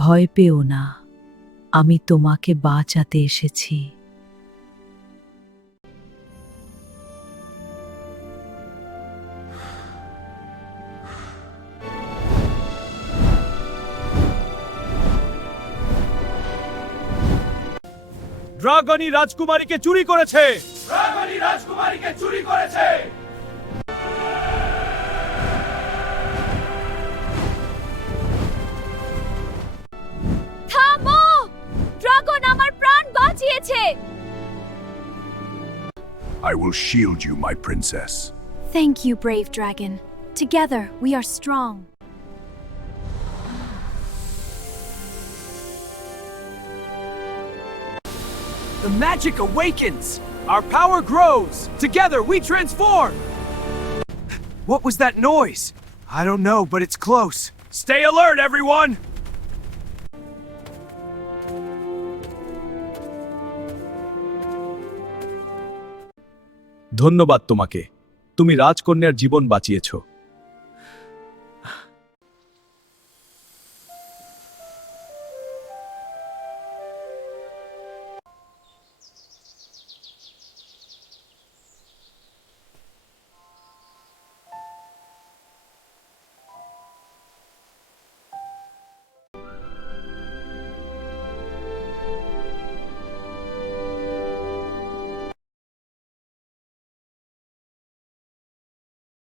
ভয় পেও না, আমি তোমাকে বাঁচাতে এসেছি। ড্রাগনই রাজকুমারীকে চুরি করেছে। ড্রাগনই রাজকুমারীকে চুরি করেছে। থামো! ড্রাগন আমার প্রাণ বাঁচিয়েছে। I will shield you, my princess. Thank you, brave dragon. Together we are strong. The magic awakens. Our power grows. Together we transform. What was that noise? I don't know, but it's close. Stay alert, everyone. ধন্যবাদ তোমাকে। তুমি রাজকন্যার জীবন বাঁচিয়েছো।